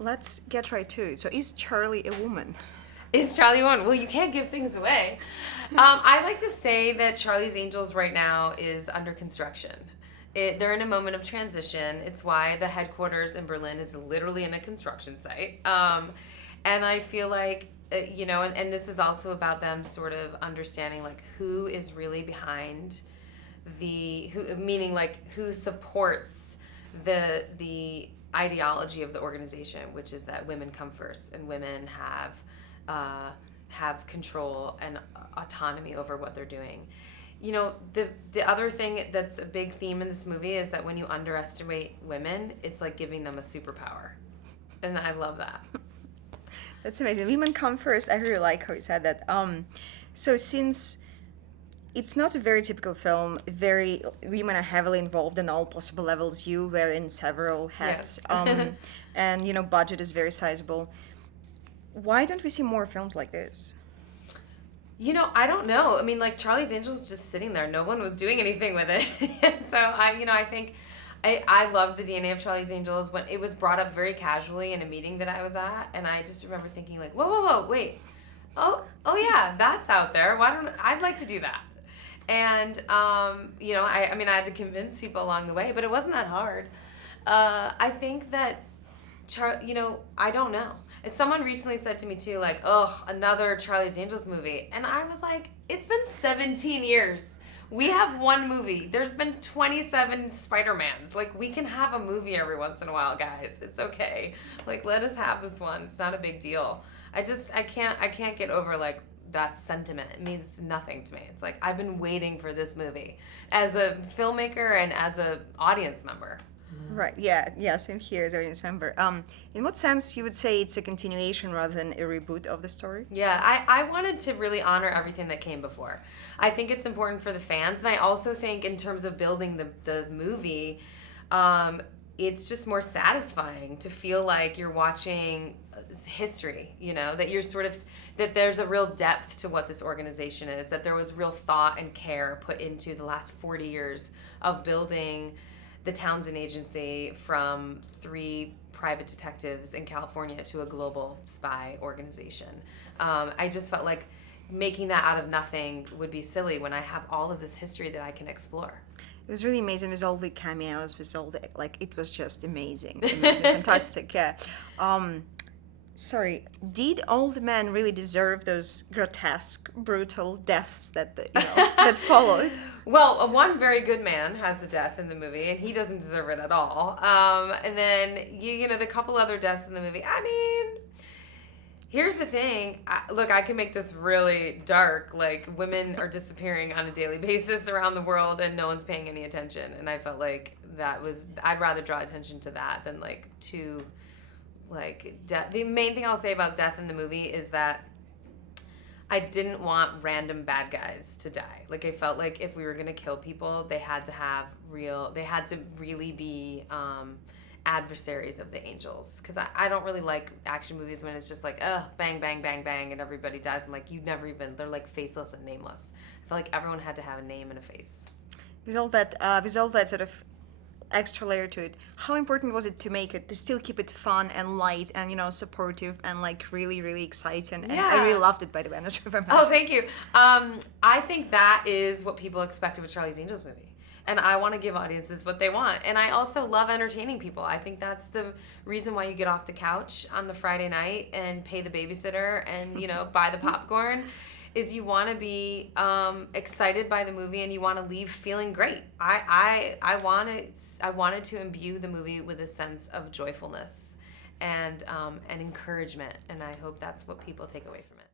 let's get right to it. So is Charlie a woman? Is Charlie one? Well, you can't give things away. I like to say that Charlie's Angels right now is under construction. They're in a moment of transition. It's why the headquarters in Berlin is literally in a construction site. And I feel like, and this is also about them sort of understanding like who is really behind meaning like who supports the ideology of the organization, which is that women come first and women have control and autonomy over what they're doing. The other thing that's a big theme in this movie is that when you underestimate women, it's like giving them a superpower. And I love that. That's amazing. Women come first. I really like how you said that. So since it's not a very typical film, women are heavily involved in all possible levels. You wear in several hats. Yes. And budget is very sizable. Why don't we see more films like this? I don't know. I mean, like Charlie's Angels was just sitting there. No one was doing anything with it. And so I think I loved the DNA of Charlie's Angels when it was brought up very casually in a meeting that I was at, and I just remember thinking like, whoa, wait, oh yeah, that's out there. I'd like to do that. And I had to convince people along the way, but it wasn't that hard. I think that I don't know. And someone recently said to me too, like, ugh, another Charlie's Angels movie. And I was like, it's been 17 years. We have one movie. There's been 27 Spider-Mans. Like, we can have a movie every once in a while, guys. It's okay. Like, let us have this one. It's not a big deal. I can't get over, like, that sentiment. It means nothing to me. It's like, I've been waiting for this movie as a filmmaker and as a audience member. Right, yeah, same here as audience member. In what sense you would say it's a continuation rather than a reboot of the story? Yeah, I wanted to really honor everything that came before. I think it's important for the fans, and I also think in terms of building the movie, it's just more satisfying to feel like you're watching history, that you're that there's a real depth to what this organization is, that there was real thought and care put into the last 40 years of building the Townsend Agency from 3 private detectives in California to a global spy organization. I just felt like making that out of nothing would be silly when I have all of this history that I can explore. It was really amazing with all the cameos, with all the, it was just amazing, fantastic, yeah. Sorry, did all the men really deserve those grotesque, brutal deaths that that followed? Well, one very good man has a death in the movie, and he doesn't deserve it at all. And then the couple other deaths in the movie. I mean, here's the thing. I can make this really dark. Like, women are disappearing on a daily basis around the world, and no one's paying any attention. And I felt like I'd rather draw attention to that than to death. The main thing I'll say about death in the movie is that I didn't want random bad guys to die. Like, I felt like if we were gonna kill people, they had to really be adversaries of the angels. Because I don't really like action movies when it's just like, bang, bang, bang, bang, and everybody dies. I'm like, they're like faceless and nameless. I felt like everyone had to have a name and a face. With all that sort of extra layer to it, how important was it to still keep it fun and light and supportive and really, really exciting? And I really loved it, by the way. I'm not sure if I mentioned. Oh, thank you. I think that is what people expect of a Charlie's Angels movie. And I want to give audiences what they want. And I also love entertaining people. I think that's the reason why you get off the couch on the Friday night and pay the babysitter and, buy the popcorn, is you want to be excited by the movie and you want to leave feeling great. I wanted to imbue the movie with a sense of joyfulness and encouragement, and I hope that's what people take away from it.